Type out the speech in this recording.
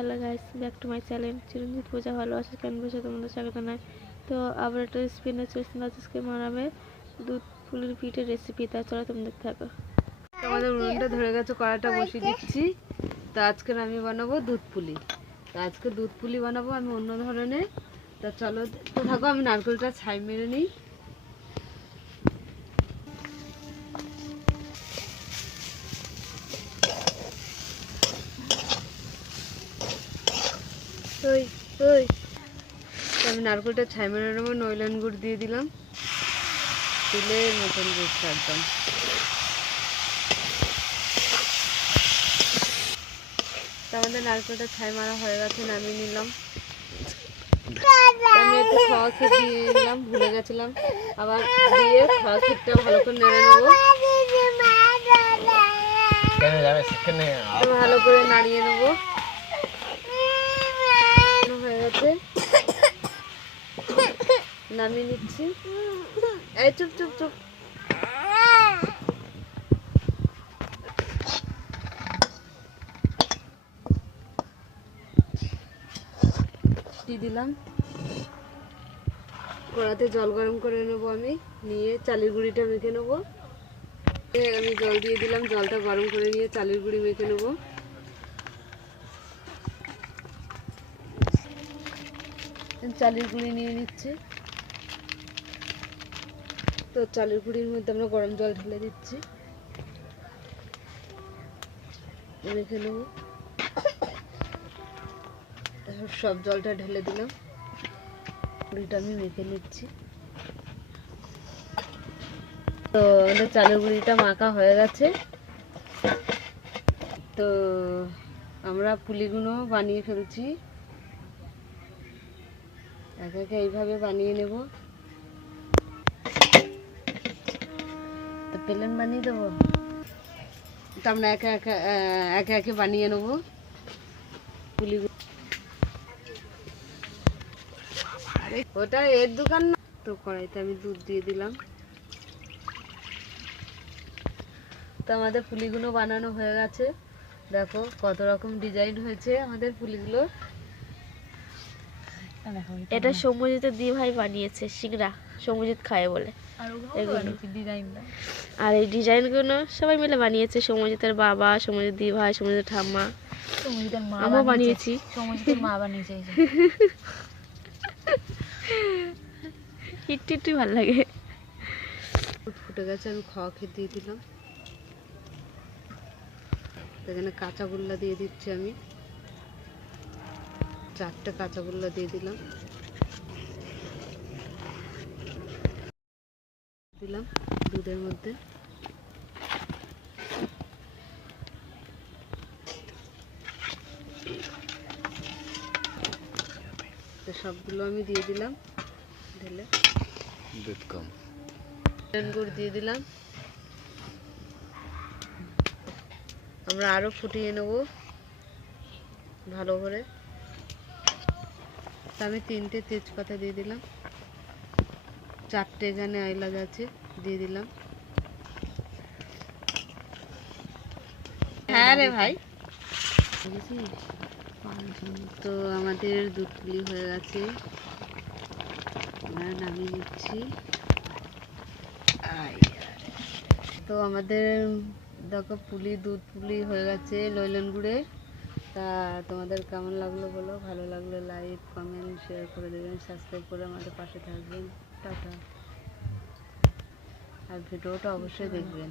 Hello guys, back to my channel Chiranjit Puja ভালোবাসা ক্যানভাসে তোমাদের স্বাগত জানাই। তো আবার একটা রেসিপি নিয়ে চলে এসেছি। আজকে বানাবে দুধ পুলির পিঠের রেসিপি। তা চলো তুমি দেখতে থাকো। আমাদের উনুনটা ধরে গেছে, কড়াইটা বসিয়ে দিচ্ছি। তো আজকে আমি বানাবো দুধ পুলি। তো আজকে দুধ পুলি বানাবো আমি অন্য ধরনের। তা চলো তো থাকো, আমি নারকেলটা ছাই মেরে নিই। আমি নারকেলটা ছাই মেরে নেবো। নইলান গুড় দিয়ে দিলাম, তেলের মতন গুড়টা একদম। তো আমাদের নারকেলটা ছাই মারা হয়ে গেছে, নামিয়ে নিলাম। আমি একটু খাওয়া ক্ষীর দিয়ে নিলাম, ভুলে গেছিলাম। আবার দিয়ে খাওয়া ক্ষীরটা ভালো করে নেড়ে নেবো, ভালো করে নাড়িয়ে নেবো। হয়ে গেছে, নামিয়ে নিচ্ছি। এই চুপ চুপ চুপ। দিয়ে দিলাম, কড়াতে জল গরম করে নেবো। আমি নিয়ে চালের গুঁড়িটা মেখে নেবো। আমি জল দিয়ে দিলাম, জলটা গরম করে নিয়ে চালের গুঁড়ি মেখে নেবো। চালের গুঁড়ি নিয়ে নিচ্ছি। তো চালের গুঁড়ির মধ্যে আমরা গরম জল ঢেলে দিচ্ছি, মেখে নেবো। সব জলটা ঢেলে দিলাম, গুঁড়িটা আমি মেখে নিচ্ছি। তো আমাদের চালের গুঁড়িটা মাখা হয়ে গেছে। তো আমরা পুলিগুলো বানিয়ে ফেলছি, একে একে এইভাবে বানিয়ে নেব। তো প্লেন বানিয়ে দেবো। তো আমরা একে একে বানিয়ে নেবো পুলিগুলো। ওটা এর দোকান না। তো কড়াইতে আমি দুধ দিয়ে দিলাম। তো আমাদের পুলিগুলো বানানো হয়ে গেছে। দেখো কত রকম ডিজাইন হয়েছে আমাদের পুলিগুলো। এটা সৌম্যজিতের দি ভাই বানিয়েছে, সিংড়া সৌম্যজিৎ খায় বলে। আর এই ডিজাইনগুলো সবাই মিলে বানিয়েছে, সৌম্যজিতের বাবা, সৌম্যজিৎ দি ভাই, সৌম্যজিতের ঠাম্মা, আমিও বানিয়েছি। সৌম্যজিতের মা বানিয়েছে। একটু ভালো লাগে। ফুটে গেছে, আমি খাওয়া ক্ষীর দিয়ে দিলাম। এখানে কাঁচাগোল্লা দিয়ে দিচ্ছি, আমি 4টে কাঁচাগোল্লা দিয়ে দিলাম দুধের মধ্যে। তো সবগুলো আমি দিয়ে দিলাম ঢেলে। দুধ কম, গুড় দিয়ে দিলাম। আমরা আরো ফুটিয়ে নেব ভালো করে। তো আমি 3টে তেজপাতা দিয়ে দিলাম, 4টে এখানে এলাচ আছে দিয়ে দিলাম। হ্যাঁ রে ভাই, তো আমাদের দুধ পুলি হয়ে গেছে, আমরা নামিয়ে নিচ্ছি। তো আমাদের দেখো পুলি, দুধ পুলি হয়ে গেছে নইলান গুড়ে। তা তোমাদের কেমন লাগলো বলো, ভালো লাগলে লাইক কমেন্ট শেয়ার করে দেবেন, সাবস্ক্রাইব করে আমাদের পাশে থাকবেন। টাটা। আর ভিডিওটা অবশ্যই দেখবেন।